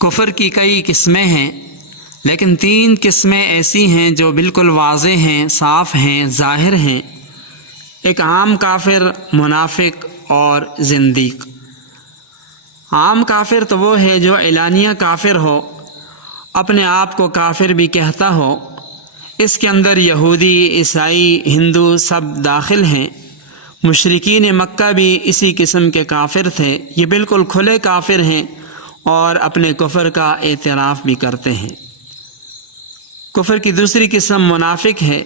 کفر کی کئی قسمیں ہیں، لیکن 3 قسمیں ایسی ہیں جو بالکل واضح ہیں، صاف ہیں، ظاہر ہیں۔ ایک عام کافر، منافق اور زندیق۔ عام کافر تو وہ ہے جو اعلانیہ کافر ہو، اپنے آپ کو کافر بھی کہتا ہو۔ اس کے اندر یہودی، عیسائی، ہندو سب داخل ہیں۔ مشرکین مکہ بھی اسی قسم کے کافر تھے۔ یہ بالکل کھلے کافر ہیں اور اپنے کفر کا اعتراف بھی کرتے ہیں۔ کفر کی دوسری قسم منافق ہے،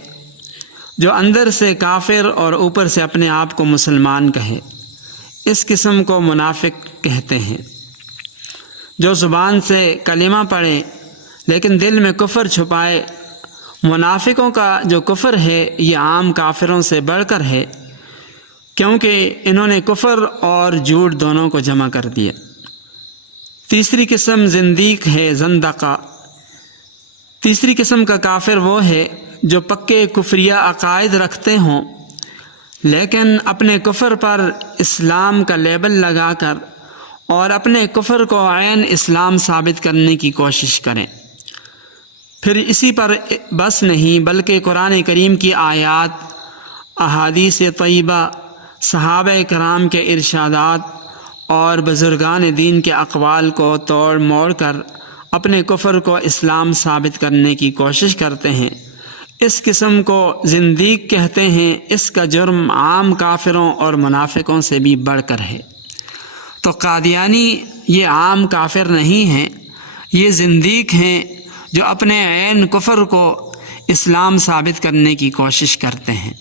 جو اندر سے کافر اور اوپر سے اپنے آپ کو مسلمان کہے۔ اس قسم کو منافق کہتے ہیں۔ جو زبان سے کلمہ پڑھے لیکن دل میں کفر چھپائے۔ منافقوں کا جو کفر ہے یہ عام کافروں سے بڑھ کر ہے، کیونکہ انہوں نے کفر اور جھوٹ دونوں کو جمع کر دیا۔ تیسری قسم زندیق ہے، زندقہ۔ تیسری قسم کا کافر وہ ہے جو پکے کفریہ عقائد رکھتے ہوں، لیکن اپنے کفر پر اسلام کا لیبل لگا کر اور اپنے کفر کو عین اسلام ثابت کرنے کی کوشش کریں۔ پھر اسی پر بس نہیں بلکہ قرآن کریم کی آیات، احادیث طیبہ، صحابہ کرام کے ارشادات اور بزرگان دین کے اقوال کو توڑ موڑ کر اپنے کفر کو اسلام ثابت کرنے کی کوشش کرتے ہیں۔ اس قسم کو زندیق کہتے ہیں۔ اس کا جرم عام کافروں اور منافقوں سے بھی بڑھ کر ہے۔ تو قادیانی یہ عام کافر نہیں ہیں، یہ زندیق ہیں جو اپنے عین کفر کو اسلام ثابت کرنے کی کوشش کرتے ہیں۔